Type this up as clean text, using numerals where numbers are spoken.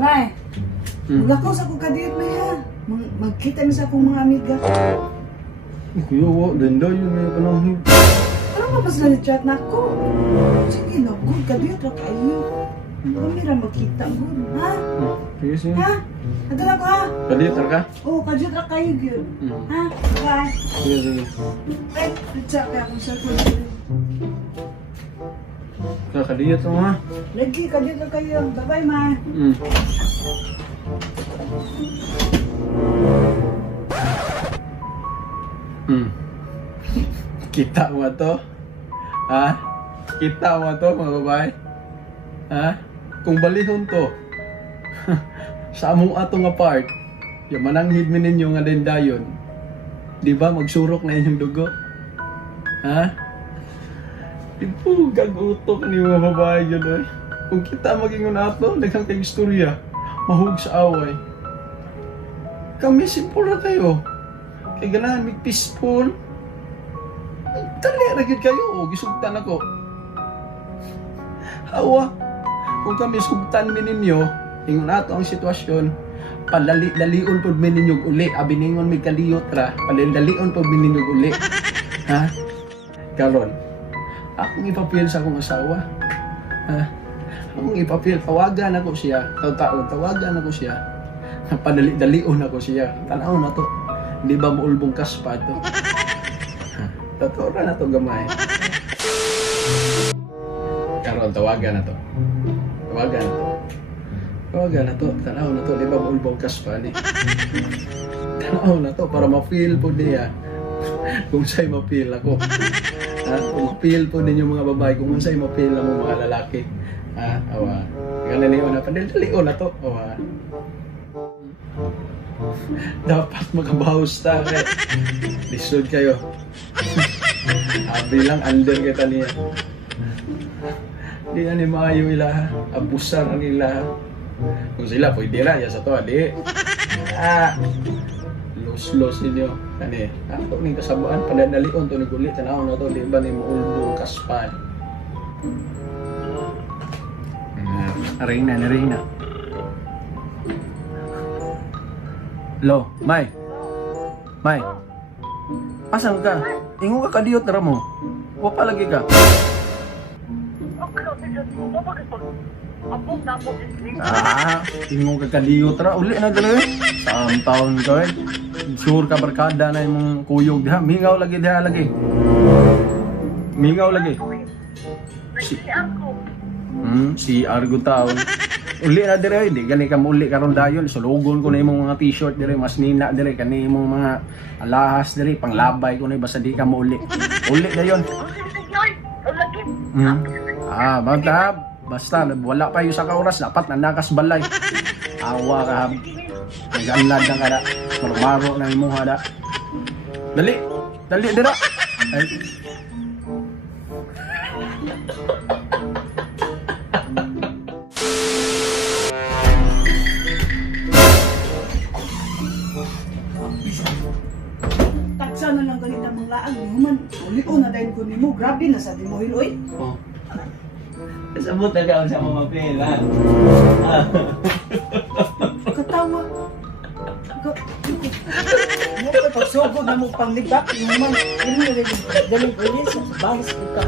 Nay, maglakaw sa akong kadiyot, Nay, ha? Magkita na sa akong mga amiga. Kuya, wa, ganda yun may panahon. Ano ba mas na-chat na ako? Sige na, good kadiyot ra kayo. Kami ra magkita, good, ha? Sige, sige. Ha? Adala ko, ha? Kalitar ka? Oo, kadiyot ra kayo, good. Ha? Bye. Sige, sige. Ay, na-chat ka akong sa good. Kakadiyat mo ha? Lagi, kadiyot ra kayo. Bye-bye, ma. Kita mo to? Ha? Kita mo to mga babae? Ha? Kung balihon to, sa among atong apart, yung mananghid mi ninyo nga din dayon, di ba magsurok na inyong dugo? Ha? Di po, gagutok ni mga babae yun eh. Kung kita magingon ato, daghang kay istorya, mahug sa away. Kami simple na kayo. Kay ganahan mig peaceful. Ay, dali ra gyud kayo, o gisugtan ako. Hawa, kung kami sugtan mi ninyo, ingon ato ang sitwasyon, palali-dalion pod mi ninyo uli, abiningon mi kaliyot ra, palali-dalion pod mi ninyo uli. Ha? Karon, akong ipapil sa akong asawa. Ha? Akong ipapil, tawagan ako siya, taon-taon, tawagan ako siya. Padali-dalion ako siya. Tanaw na to. Di ba maulbong kaspa to? Totoo na to gamay. Karon tawagan na to. Tawagan na to. Tawagan na to. Tanaw na to. Di ba maulbong kaspa ni? Tanaw na to para ma-feel po niya. Kung sa'y ma-feel ako. Ha? Kung ma-feel po ninyo mga babae, kung sa'y ma-feel na mo mga lalaki. Ha? Awa. Ganun yun na. Padali-dalion na to. Awa. Dapat makabawas ta kay lisod kayo. Bilang under kita niya. Di na ni maayo ilaha. Abusan ang ilaha. Kung sila pwede ra ya sa to adi. Los ninyo. Kani, ako ning kasabuan padadalion to ni gulit tanaw na to di ba ni maulbong kaspan. Arena. Lo, May. Asan ka? Ingo ka kadiyot na mo. Wa pa lagi ka. Ingo ka kadiyot ra. Uli na dali. Taon ka eh. Sure ka barkada na yung kuyog diha. Mingaw lagi diha lagi. Si Argo taon. Uli na dire, di gani ka uli karon dayon, sulugon ko na imong mga t-shirt dire, mas nina dire kani imong mga alahas dire, panglabay ko na basta di ka mo uli. Uli dayon. Basta wala pa yung sa oras dapat nanakas balay. Awa ka hab. Naganlad na kada. Marmaro na imong hada. Dali dira. Ay. Taksa na lang ganit ang mga laang human. Uli ko na dahil ko nimo. Grabe na sa timuhin, oy. Oh. Sabot na ka sa mga pila. Katawa. Mo pa pagsugod na mo panglibak. Human. Dali ko yun sa bahas ko ka.